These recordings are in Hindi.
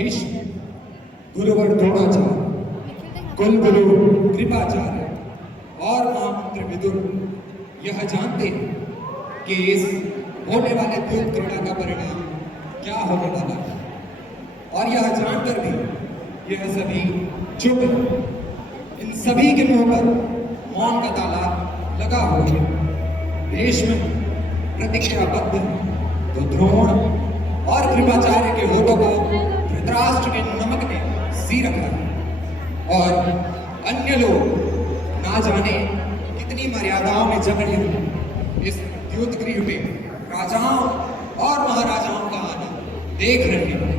भीष्म, गुरुवर द्रोणाचार्य, कुलगुरु कृपाचार्य और महामंत्री विदुर यह जानते हैं कि इस होने वाले द्यूत क्रीड़ा का परिणाम क्या होने वाला है, और यह जानकर भी यह सभी चुप हैं। इन सभी के मुंह पर मौन का ताला लगा हुआ है। भीष्म प्रतिज्ञाबद्ध है तो द्रोण और कृपाचार्य के होठों को धृतराष्ट्र के नमक ने सी रखा है, और अन्य लोग ना जाने कितनी मर्यादाओं में जकड़े हुए इस द्यूत गृह में राजाओं और महाराजाओं का आना देख रहे हैं।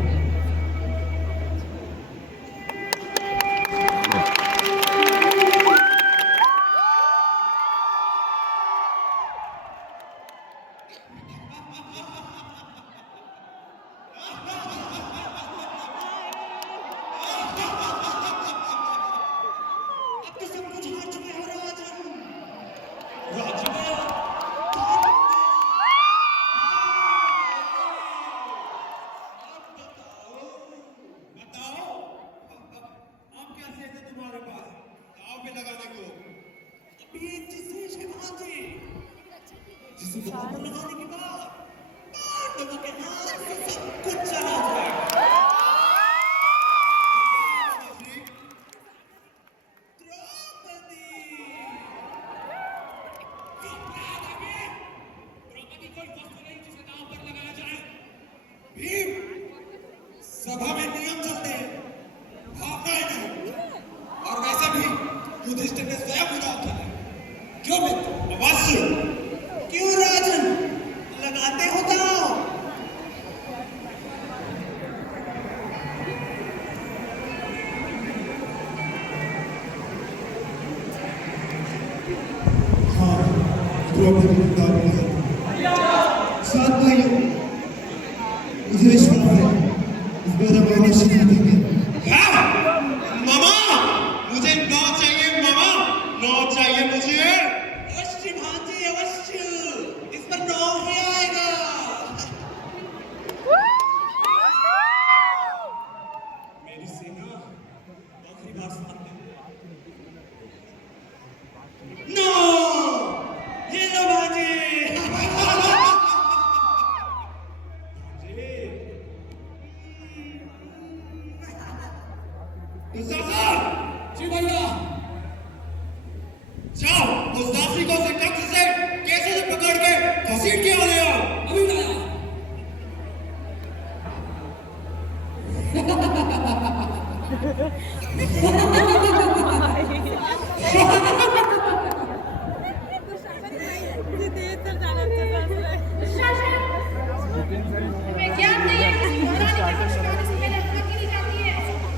लगाने के बाद पांडवों के हाथ से सब कुछ चला जाएगा। द्रौपदी कोई वस्तु नहीं जिसे दांव पर लगाया जाए। भीम, सभा में नियम चलते हैं, भावनाएं नहीं। और वैसे भी युधिष्ठिर ने स्वयं उदाव किया है। क्यों मित्र? अवश्य। क्यों राजन, लगाते हो दांव? हाँ, द्रौपदी का दांव है। सात भाइयों, मुझे विश्वास है इस बार हम अवश्य जीतेंगे। मामा, मुझे 9 चाहिए मामा, 9 चाहिए मुझे। अवश्य भांजे, अवश्य, इस पर 9 ही आएगा। मेरी सेना आखिरी बार सामने। 9, ये लो भांजे। जी भैया, जाओ उस दासी को से कब्ज से कैसे से पकड़ के घसीट के ले आओ। अभी लाया।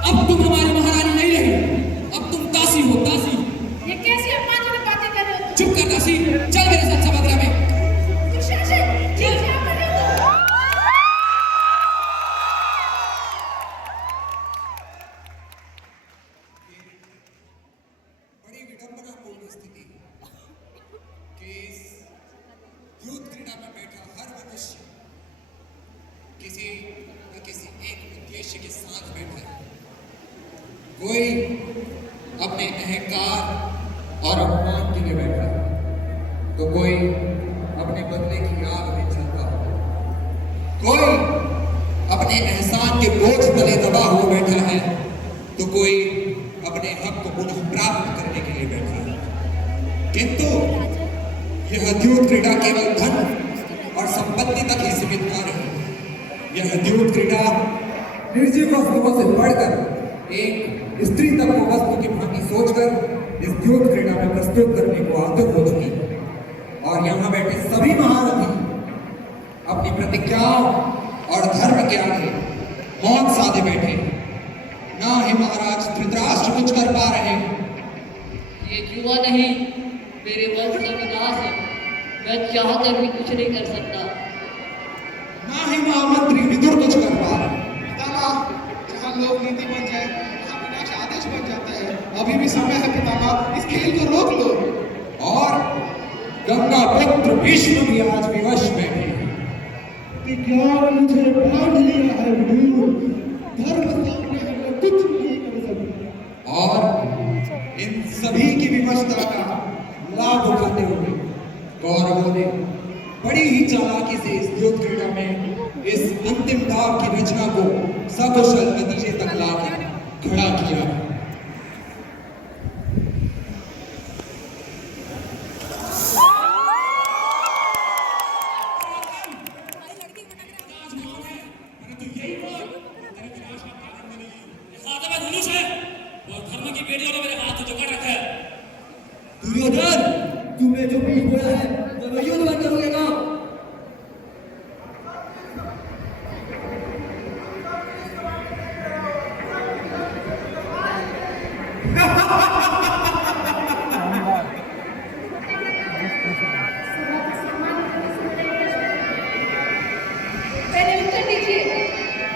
अब तुम हमारी महारानी नहीं रही, अब तुम दासी हो, दासी। ये कैसी अपमानजनक बातें कर रहे हो? चुप कर दासी, चल मेरे साथ सभागृह में। दुशासन, ये क्या कर रहे हो? बड़ी विडंबनापूर्ण स्थिति कि इस द्यूत क्रीड़ा में बैठा हर मनुष्य किसी न किसी एक उद्देश्य के साथ बैठा है। कोई अपने अहंकार और अपमान के लिए बैठा है, तो कोई अपने बदले की आग में जलता है, कोई अपने एहसान के बोझ तले दबा हुआ बैठा है, तो कोई अपने हक को पुनः प्राप्त करने के लिए बैठा है। किंतु यह द्यूत क्रीड़ा केवल धन और संपत्ति तक ही सीमित न रही। यह द्यूत क्रीड़ा निर्जीव वस्तुओं से बढ़कर एक स्त्री तक को वस्तु की भांति सोचकर इस द्यूत क्रीड़ा में प्रस्तुत करने को आतुर हो चुकी है। और यहाँ बैठे सभी महारथी अपनी प्रतिज्ञाओं और धर्म के आगे मौन साधे बैठे, ना ही महाराज धृतराष्ट्र कुछ कर पा रहे। ये युवा नहीं, मेरे वंश का विनाश है। मैं चाहकर भी कुछ नहीं कर सकता। ना ही महामंत्री विदुर कुछ कर पा रहे। पितामह, जहाँ लोक नीति बन जाए वहाँ विनाश आदेश बन जाता है। अभी भी समय है पितामह, इस खेल को रोक लो। और गंगा पुत्र भीष्म भी आज विवश बैठे। विज्ञान मुझे बांध लिया है विदुर। धर्म स्वाधीनता का लाभ उठाते हुए कौरवों ने बड़ी ही चालाकी से इस युद्ध क्रीड़ा में इस अंतिम दाव की रचना को सकुशल नतीजे तक लाकर खड़ा किया है। खाते में धनुष है और धर्म की बेड़ियों ने मेरे हाथ जकड़ रखा है। दुर्योधन, तुमने जो बीज बोया है वह युद्ध बनकर होगा। पहले उत्तर दीजिए,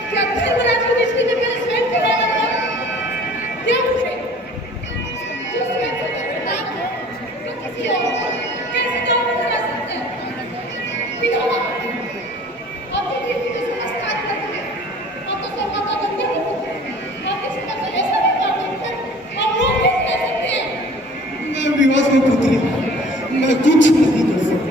क्या धर्मराज युधिष्ठिर ने मेरे स्वयं को मारा था? क्या पूछे? जो स्वयं को धर्मराज है, तो किसी और को कैसे दांव पर लगा सकते हैं? पितामह, आप तो किसी को समझदार करते हैं। आप तो सर्वथा गंभीर होते हैं। आप किसी का ऐसा व्यवहार देखकर आप लोग कैसे कह सकते हैं? मैं विवाह में पुत्री, मैं कुछ नहीं कर सकता।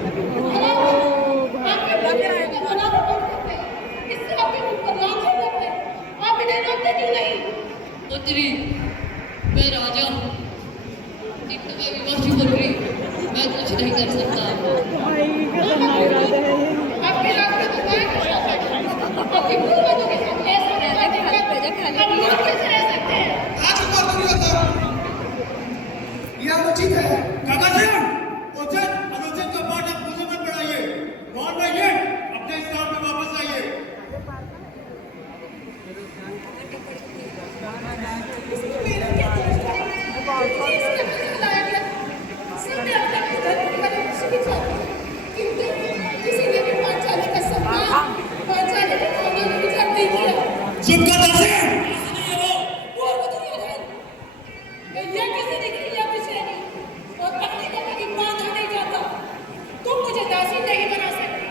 पुत्री, मैं राजा हूँ, एक तो मैं विवश बन रही, मैं कुछ नहीं कर सकता। आपके रास्ते तो मैं कर सकता हूँ। आपके पूर्वजों के साथ ऐसा व्यवहार देखकर हम लोग कैसे रह सकते हैं? राजकुमार दुर्योधन, यह अनुचित है। काकाजी, उचित अनुचित का पाठ आप मुझे मत पढ़ाइए। मौन रहिए, अपने स्थान पर वापस आइए। चुप कर दासी। तुम मुझे दासी नहीं बना सकती,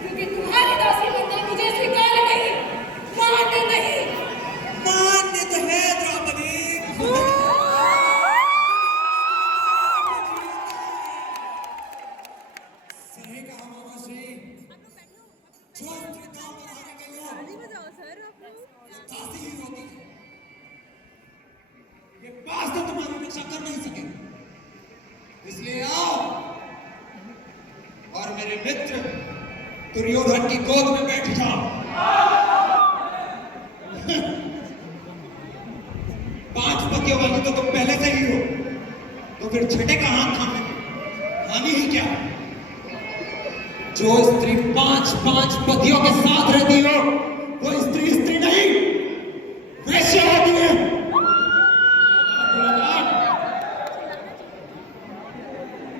क्योंकि तुम्हारी दासी बनना मुझे स्वीकार नहीं, मान्य नहीं। मान्य तो है द्रौपदी। सही कहा मामा श्री, जो स्त्री दांव पर आने गई हो, दासी ही होती है। ये पास तो तुम्हारी रक्षा कर नहीं सके, इसलिए आओ और मेरे मित्र दुर्योधन की गोद में बैठ जाओ। पांच पतियों वाली तो तुम पहले से ही हो, तो फिर छठे का हाथ थामने में हानि ही क्या? जो स्त्री पांच पांच पतियों के साथ रहती हो, वो स्त्री स्त्री नहीं, वैश्य होती है।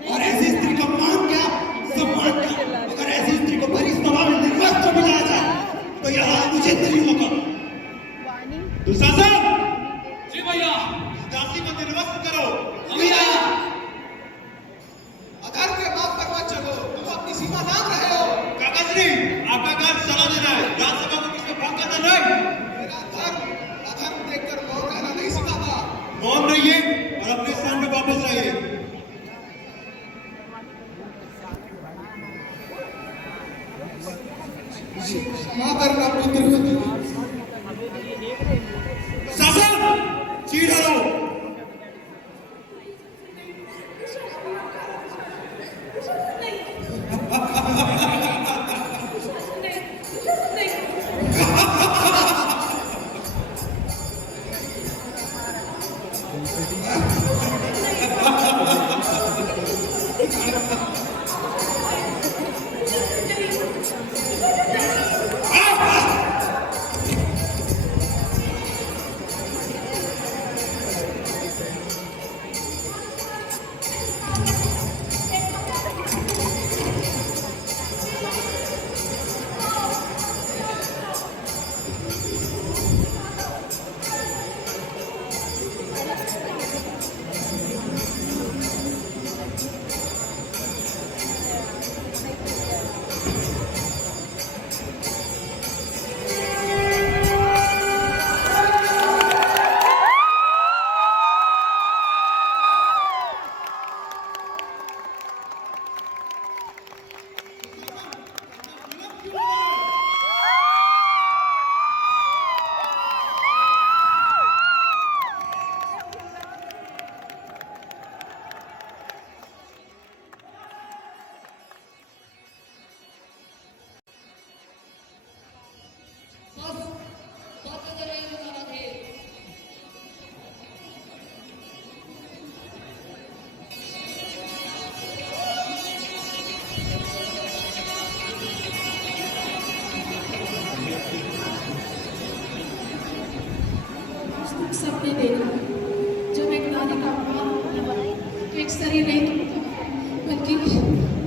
और ऐसी स्त्री का मान क्या, सम्मान क्या? अगर ऐसी स्त्री को भरी सभा में निर्वस्त्र मिलाया जाए, तो यह अनुचित नहीं होगा। दुशासन, जी भैया, दासी को निर्वस्त्र करो। भैया, अधर्म के बात पर मत चलो, तुम अपनी सीमा नाम रहे हो। काकाजी, आपका कार्य सलाह देना है, राज्यसभा को किसमें भाग करना नहीं। मेरा धर्म अधर्म देखकर मौन रहना नहीं सिखाता। मौन रहिए और अपने स्थान में वापस रहिए। क्षमा करना पुत्र। शासन, चीड़ हरो। सपने देखा जब एक नारी का अपमान होता है तो एक शरीर नहीं टूटता बल्कि